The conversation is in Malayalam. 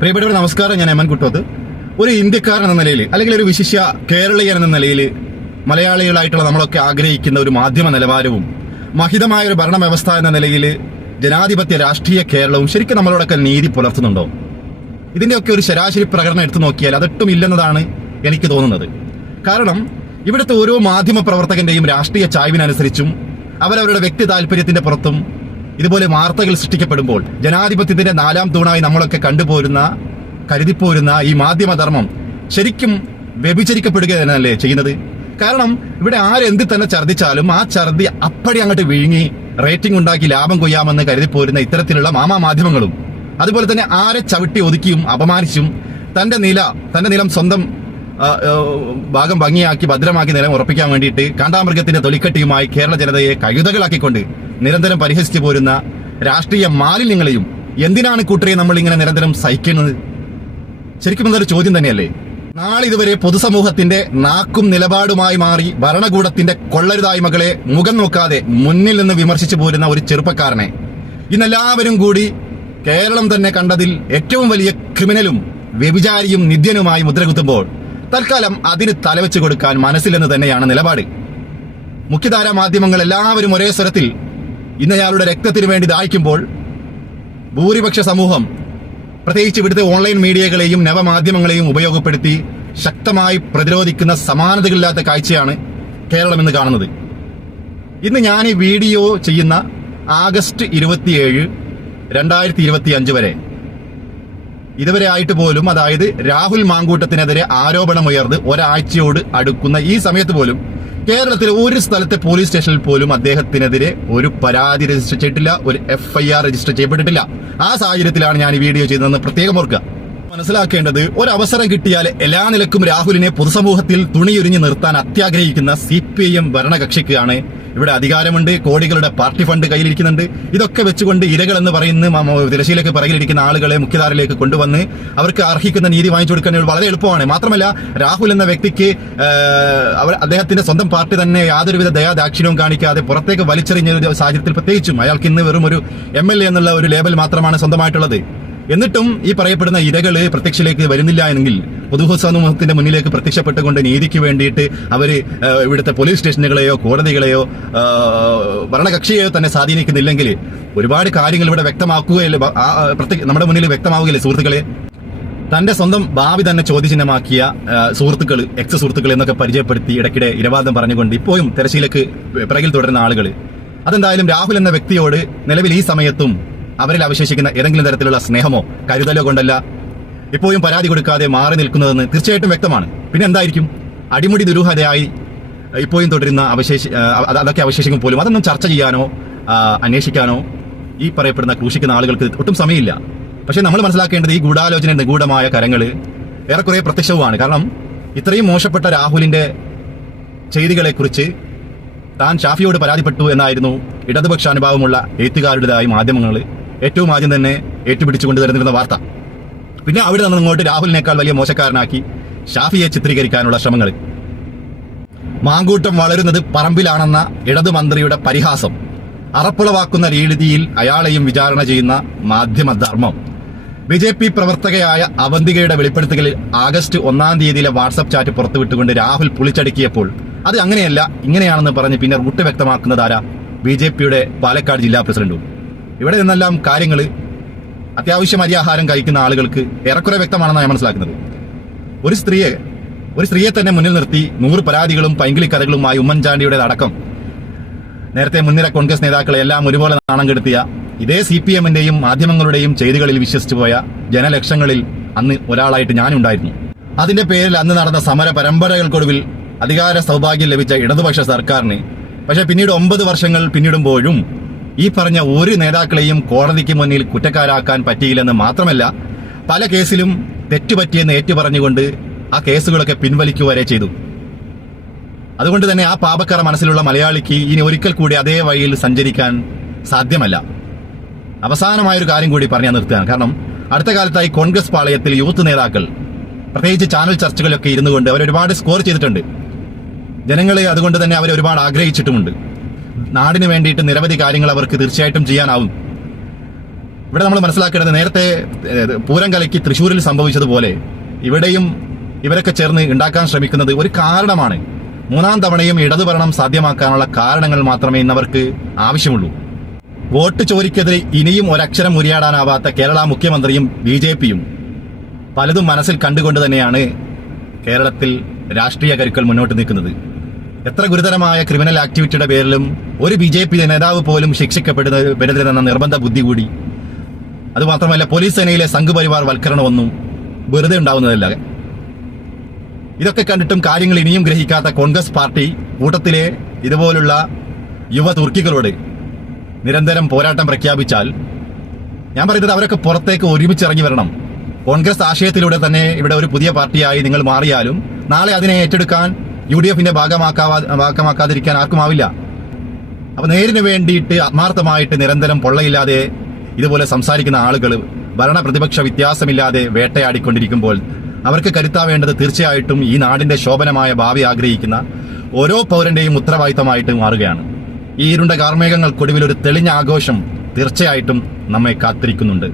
പ്രിയപ്പെട്ടവർ നമസ്കാരം. ഞാൻ എമൻ കുട്ടോത്ത്. ഒരു ഇന്ത്യക്കാരൻ എന്ന നിലയിൽ, അല്ലെങ്കിൽ ഒരു വിശിഷ്യ കേരളീയൻ എന്ന നിലയിൽ മലയാളികളായിട്ടുള്ള നമ്മളൊക്കെ ആഗ്രഹിക്കുന്ന ഒരു മാധ്യമ നിലവാരവും മഹിതമായ ഒരു ഭരണവ്യവസ്ഥ എന്ന നിലയിൽ ജനാധിപത്യ രാഷ്ട്രീയ കേരളവും ശരിക്കും നമ്മളോടൊക്കെ നീതി പുലർത്തുന്നുണ്ടോ? ഇതിന്റെയൊക്കെ ഒരു ശരാശരി പ്രകടനം എടുത്തു നോക്കിയാൽ അതൊട്ടും ഇല്ലെന്നതാണ് എനിക്ക് തോന്നുന്നത്. കാരണം ഇവിടുത്തെ ഓരോ മാധ്യമ പ്രവർത്തകന്റെയും രാഷ്ട്രീയ ചായ്വിനനുസരിച്ചും അവരവരുടെ വ്യക്തി താല്പര്യത്തിന്റെ പുറത്തും ഇതുപോലെ വാർത്തകൾ സൃഷ്ടിക്കപ്പെടുമ്പോൾ ജനാധിപത്യത്തിന്റെ നാലാം തൂണായി നമ്മളൊക്കെ കരുതിപ്പോരുന്ന ഈ മാധ്യമധർമ്മം ശരിക്കും വ്യഭിചരിക്കപ്പെടുക തന്നെയല്ലേ ചെയ്യുന്നത്? കാരണം ഇവിടെ ആരെന്ത് തന്നെ ഛർദ്ദിച്ചാലും ആ ഛർദ്ദി അപ്പടി അങ്ങോട്ട് വിഴുങ്ങി റേറ്റിംഗ് ഉണ്ടാക്കി ലാഭം കൊയ്യാമെന്ന് കരുതിപ്പോരുന്ന ഇത്തരത്തിലുള്ള മാധ്യമങ്ങളും അതുപോലെ തന്നെ ആരെ ചവിട്ടി ഒതുക്കിയും അപമാനിച്ചും തന്റെ നിലം സ്വന്തം ഭാഗം ഭംഗിയാക്കി ഭദ്രമാക്കി നിലം ഉറപ്പിക്കാൻ വേണ്ടിയിട്ട് കാണ്ടാമൃഗത്തിന്റെ തൊലിക്കട്ടിയുമായി കേരള ജനതയെ കഴുതകളാക്കിക്കൊണ്ട് നിരന്തരം പരിഹസിച്ചു പോരുന്ന രാഷ്ട്രീയ മാലിന്യങ്ങളെയും എന്തിനാണ് കൂട്ടരെ നമ്മൾ ഇങ്ങനെ നിരന്തരം സഹിക്കുന്നത്? ശരിക്കും എന്തൊരു ചോദ്യം തന്നെയല്ലേ? നാളിതുവരെ പൊതുസമൂഹത്തിന്റെ നാക്കും നിലപാടുമായി മാറി ഭരണകൂടത്തിന്റെ കൊള്ളരുതായ്മകളെ മുഖം നോക്കാതെ മുന്നിൽ നിന്ന് വിമർശിച്ചു പോരുന്ന ഒരു ചെറുപ്പക്കാരനെ ഇന്നെല്ലാവരും കൂടി കേരളം തന്നെ കണ്ടതിൽ ഏറ്റവും വലിയ ക്രിമിനലും വ്യഭിചാരിയും നിന്ദ്യനുമായി മുദ്രകുത്തുമ്പോൾ തൽക്കാലം അതിന് തലവെച്ചു കൊടുക്കാൻ മനസ്സിലെന്ന് തന്നെയാണ് നിലപാട്. മുഖ്യധാരാ മാധ്യമങ്ങൾ എല്ലാവരും ഒരേ സ്വരത്തിൽ ഇന്നയാളുടെ രക്തത്തിനു വേണ്ടി ദാഹിക്കുമ്പോൾ ഭൂരിപക്ഷ സമൂഹം പ്രത്യേകിച്ച് ഇവിടുത്തെ ഓൺലൈൻ മീഡിയകളെയും നവമാധ്യമങ്ങളെയും ഉപയോഗപ്പെടുത്തി ശക്തമായി പ്രതിരോധിക്കുന്ന സമാനതകളില്ലാത്ത കാഴ്ചയാണ് കേരളം ഇന്ന് കാണുന്നത്. ഇന്ന് ഞാൻ ഈ വീഡിയോ ചെയ്യുന്ന ആഗസ്റ്റ് 27, 2025 വരെ ഇതുവരെ ആയിട്ട് പോലും, അതായത് രാഹുൽ മാങ്കൂട്ടത്തിനെതിരെ ആരോപണമുയർന്ന് ഒരാഴ്ചയോട് അടുക്കുന്ന ഈ സമയത്ത് പോലും കേരളത്തിലെ ഒരു സ്ഥലത്തെ പോലീസ് സ്റ്റേഷനിൽ പോലും അദ്ദേഹത്തിനെതിരെ ഒരു പരാതി രജിസ്റ്റർ ചെയ്തിട്ടില്ല, ഒരു FIR രജിസ്റ്റർ ചെയ്യപ്പെട്ടിട്ടില്ല. ആ സാഹചര്യത്തിലാണ് ഞാൻ ഈ വീഡിയോ ചെയ്തതെന്ന് പ്രത്യേകം ഓർക്കുക. മനസ്സിലാക്കേണ്ടത്, ഒരവസരം കിട്ടിയാൽ എല്ലാ നിലക്കും രാഹുലിനെ പൊതുസമൂഹത്തിൽ തുണിയുരിഞ്ഞു നിർത്താൻ അത്യാഗ്രഹിക്കുന്ന CPIM ഭരണകക്ഷിക്കാണ് ഇവിടെ അധികാരമുണ്ട്, കോടികളുടെ പാർട്ടി ഫണ്ട് കയ്യിലിരിക്കുന്നുണ്ട്. ഇതൊക്കെ വെച്ചുകൊണ്ട് ഇരകൾ എന്ന് പറയുന്ന തിരശ്ശീലയ്ക്ക് പിറകിലിരിക്കുന്ന ആളുകളെ മുഖ്യധാരയിലേക്ക് കൊണ്ടുവന്ന് അവർക്ക് അർഹിക്കുന്ന നീതി വാങ്ങിച്ചു കൊടുക്കാൻ വളരെ എളുപ്പമാണ്. മാത്രമല്ല, രാഹുൽ എന്ന വ്യക്തിക്ക് അദ്ദേഹത്തിന്റെ സ്വന്തം പാർട്ടി തന്നെ യാതൊരുവിധ ദയാദാക്ഷിണ്യവും കാണിക്കാതെ പുറത്തേക്ക് വലിച്ചെറിഞ്ഞ ഒരു സാഹചര്യത്തിൽ, പ്രത്യേകിച്ചും അയാൾക്ക് ഇന്ന് വെറും ഒരു MLA എന്നുള്ള ഒരു ലേബൽ മാത്രമാണ് സ്വന്തമായിട്ടുള്ളത്. എന്നിട്ടും ഈ പറയപ്പെടുന്ന ഇരകള് പ്രത്യക്ഷയിലേക്ക് വരുന്നില്ല എങ്കിൽ പൊതുസമൂഹത്തിന്റെ മുന്നിലേക്ക് പ്രത്യക്ഷപ്പെട്ടുകൊണ്ട് നീതിക്ക് വേണ്ടിയിട്ട് അവര് ഇവിടുത്തെ പോലീസ് സ്റ്റേഷനുകളെയോ കോടതികളെയോ ഭരണകക്ഷിയെയോ തന്നെ സ്വാധീനിക്കുന്നില്ലെങ്കിൽ ഒരുപാട് കാര്യങ്ങൾ ഇവിടെ വ്യക്തമാക്കുകയല്ലേ, നമ്മുടെ മുന്നിൽ വ്യക്തമാവുകയല്ലേ സുഹൃത്തുക്കളെ? തന്റെ സ്വന്തം ഭാവി തന്നെ ചോദ്യചിഹ്നമാക്കിയ സുഹൃത്തുക്കൾ, എക്സ് സുഹൃത്തുക്കൾ എന്നൊക്കെ പരിചയപ്പെടുത്തി ഇടയ്ക്കിടെ ഇരവാദം പറഞ്ഞുകൊണ്ട് ഇപ്പോഴും തെരശ്ശീലക്ക് പിറകിൽ തുടരുന്ന ആളുകൾ, അതെന്തായാലും രാഹുൽ എന്ന വ്യക്തിയോട് നിലവിൽ ഈ സമയത്തും അവരിൽ അവശേഷിക്കുന്ന ഏതെങ്കിലും തരത്തിലുള്ള സ്നേഹമോ കരുതലോ കൊണ്ടല്ല ഇപ്പോഴും പരാതി കൊടുക്കാതെ മാറി നിൽക്കുന്നതെന്ന് തീർച്ചയായിട്ടും വ്യക്തമാണ്. പിന്നെ എന്തായിരിക്കും അടിമുടി ദുരൂഹതയായി ഇപ്പോഴും തുടരുന്ന അതൊക്കെ അവശേഷിക്കും പോലും അതൊന്നും ചർച്ച ചെയ്യാനോ അന്വേഷിക്കാനോ ഈ പറയപ്പെടുന്ന ക്രൂശിക്കുന്ന ആളുകൾക്ക് ഒട്ടും സമയമില്ല. പക്ഷെ നമ്മൾ മനസ്സിലാക്കേണ്ടത്, ഈ ഗൂഢാലോചന നിഗൂഢമായ കരങ്ങൾ ഏറെക്കുറെ പ്രത്യക്ഷവുമാണ്. കാരണം ഇത്രയും മോശപ്പെട്ട രാഹുലിന്റെ ചെയ്തികളെക്കുറിച്ച് താൻ ഷാഫിയോട് പരാതിപ്പെട്ടു എന്നായിരുന്നു ഇടതുപക്ഷ അനുഭാവമുള്ള എഴുത്തുകാരുടേതായി മാധ്യമങ്ങൾ ഏറ്റവും ആദ്യം തന്നെ ഏറ്റുപിടിച്ചുകൊണ്ട് തരുന്നിരുന്ന വാർത്ത. പിന്നെ അവിടെ നിന്ന് ഇങ്ങോട്ട് രാഹുലിനേക്കാൾ വലിയ മോശക്കാരനാക്കി ഷാഫിയെ ചിത്രീകരിക്കാനുള്ള ശ്രമങ്ങൾ. മാങ്കൂട്ടം വളരുന്നത് പറമ്പിലാണെന്ന ഇടതുമന്ത്രിയുടെ പരിഹാസം, അറപ്പുളവാക്കുന്ന രീതിയിൽ അയാളെയും വിചാരണ ചെയ്യുന്ന മാധ്യമധർമ്മം. BJP പ്രവർത്തകയായ അവന്തികയുടെ വെളിപ്പെടുത്തലിൽ ആഗസ്റ്റ് 1 തീയതിയിലെ വാട്സപ്പ് ചാറ്റ് പുറത്തുവിട്ടുകൊണ്ട് രാഹുൽ പുളിച്ചടുക്കിയപ്പോൾ അത് അങ്ങനെയല്ല ഇങ്ങനെയാണെന്ന് പറഞ്ഞ് പിന്നെ റൂട്ട് വ്യക്തമാക്കുന്നത് ആരാ? BJPയുടെ പാലക്കാട് ജില്ലാ പ്രസിഡന്റും. ഇവിടെ നിന്നെല്ലാം കാര്യങ്ങൾ അത്യാവശ്യം അരിയാഹാരം കഴിക്കുന്ന ആളുകൾക്ക് ഏറെക്കുറെ വ്യക്തമാണെന്നാണ് ഞാൻ മനസ്സിലാക്കുന്നത്. ഒരു സ്ത്രീയെ തന്നെ മുന്നിൽ നിർത്തി 100 പരാതികളും പൈങ്കിളിക്കഥകളുമായി ഉമ്മൻചാണ്ടിയുടെ അടക്കം നേരത്തെ മുൻനിര കോൺഗ്രസ് നേതാക്കളെ എല്ലാം ഒരുപോലെ നാണം കെടുത്തിയ ഇതേ CPMന്റെയും മാധ്യമങ്ങളുടെയും ചെയ്തികളിൽ വിശ്വസിച്ചു പോയ ജനലക്ഷങ്ങളിൽ അന്ന് ഒരാളായിട്ട് ഞാനുണ്ടായിരുന്നു. അതിന്റെ പേരിൽ അന്ന് നടന്ന സമര പരമ്പരകൾക്കൊടുവിൽ അധികാര സൗഭാഗ്യം ലഭിച്ച ഇടതുപക്ഷ സർക്കാരിന് പക്ഷെ പിന്നീട് 9 വർഷങ്ങൾ പിന്നിടുമ്പോഴും ഈ പറഞ്ഞ ഒരു നേതാക്കളെയും കോടതിക്ക് മുന്നിൽ കുറ്റക്കാരാക്കാൻ പറ്റിയില്ലെന്ന് മാത്രമല്ല, പല കേസിലും തെറ്റുപറ്റിയെന്ന് ഏറ്റുപറഞ്ഞുകൊണ്ട് ആ കേസുകളൊക്കെ പിൻവലിക്കുക വരെ ചെയ്തു. അതുകൊണ്ട് തന്നെ ആ പാപക്കറ മനസ്സിലുള്ള മലയാളിക്ക് ഇനി ഒരിക്കൽ കൂടി അതേ വഴിയിൽ സഞ്ചരിക്കാൻ സാധ്യമല്ല. അവസാനമായൊരു കാര്യം കൂടി പറഞ്ഞു നിർത്തുകയാണ്. കാരണം അടുത്ത കാലത്തായി കോൺഗ്രസ് പാളയത്തിൽ യൂത്ത് നേതാക്കൾ പ്രത്യേകിച്ച് ചാനൽ ചർച്ചകളൊക്കെ ഇരുന്നു കൊണ്ട് അവരൊരുപാട് സ്കോർ ചെയ്തിട്ടുണ്ട്. ജനങ്ങളെ അതുകൊണ്ട് തന്നെ അവരെ ഒരുപാട് ആഗ്രഹിച്ചിട്ടുമുണ്ട്. നാടിന് വേണ്ടിയിട്ട് നിരവധി കാര്യങ്ങൾ അവർക്ക് തീർച്ചയായിട്ടും ചെയ്യാനാവും. ഇവിടെ നമ്മൾ മനസ്സിലാക്കേണ്ടത് നേരത്തെ പൂരം കലക്കി തൃശ്ശൂരിൽ സംഭവിച്ചതുപോലെ ഇവിടെയും ഇവരൊക്കെ ചേർന്ന് ഉണ്ടാക്കാൻ ശ്രമിക്കുന്നത് ഒരു കാരണമാണ്. മൂന്നാം തവണയും ഇടതുഭരണം സാധ്യമാക്കാനുള്ള കാരണങ്ങൾ മാത്രമേ ഇന്നവർക്ക് ആവശ്യമുള്ളൂ. വോട്ട് ചോരിക്കെതിരെ ഇനിയും ഒരക്ഷരം ഉരിയാടാനാവാത്ത കേരള മുഖ്യമന്ത്രിയും BJPയും പലതും മനസ്സിൽ കണ്ടുകൊണ്ട് തന്നെയാണ് കേരളത്തിൽ രാഷ്ട്രീയ കരുക്കൾ മുന്നോട്ട് നിൽക്കുന്നത്. എത്ര ഗുരുതരമായ ക്രിമിനൽ ആക്ടിവിറ്റിയുടെ പേരിലും ഒരു BJP നേതാവ് പോലും ശിക്ഷിക്കപ്പെടുന്നതെന്ന നിർബന്ധ ബുദ്ധി കൂടി, അതുമാത്രമല്ല പോലീസ് സേനയിലെ സംഘപരിവാർ വൽക്കരണമൊന്നും വെറുതെ ഉണ്ടാവുന്നതല്ല. ഇതൊക്കെ കണ്ടിട്ടും കാര്യങ്ങൾ ഇനിയും ഗ്രഹിക്കാത്ത കോൺഗ്രസ് പാർട്ടി കൂട്ടത്തിലെ ഇതുപോലുള്ള യുവ തുർക്കികളോട് നിരന്തരം പോരാട്ടം പ്രഖ്യാപിച്ചാൽ ഞാൻ പറയുന്നത് അവരൊക്കെ പുറത്തേക്ക് ഒരുമിച്ചിറങ്ങി വരണം. കോൺഗ്രസ് ആശയത്തിലൂടെ തന്നെ ഇവിടെ ഒരു പുതിയ പാർട്ടിയായി നിങ്ങൾ മാറിയാലും നാളെ അതിനെ ഏറ്റെടുക്കാൻ UDFന്റെ ഭാഗമാക്കാതിരിക്കാൻ ആർക്കുമാവില്ല. അപ്പൊ നേരിന് വേണ്ടിയിട്ട് ആത്മാർത്ഥമായിട്ട് നിരന്തരം പൊള്ളയില്ലാതെ ഇതുപോലെ സംസാരിക്കുന്ന ആളുകൾ ഭരണ പ്രതിപക്ഷ വ്യത്യാസമില്ലാതെ വേട്ടയാടിക്കൊണ്ടിരിക്കുമ്പോൾ അവർക്ക് കരുത്താവേണ്ടത് തീർച്ചയായിട്ടും ഈ നാടിന്റെ ശോഭനമായ ഭാവി ആഗ്രഹിക്കുന്ന ഓരോ പൗരന്റെയും ഉത്തരവാദിത്തമായിട്ട് മാറുകയാണ്. ഈ ഇരുണ്ട കാർമേഘങ്ങൾക്കൊടുവിൽ ഒരു തെളിഞ്ഞ ആഘോഷം തീർച്ചയായിട്ടും നമ്മെ കാത്തിരിക്കുന്നുണ്ട്.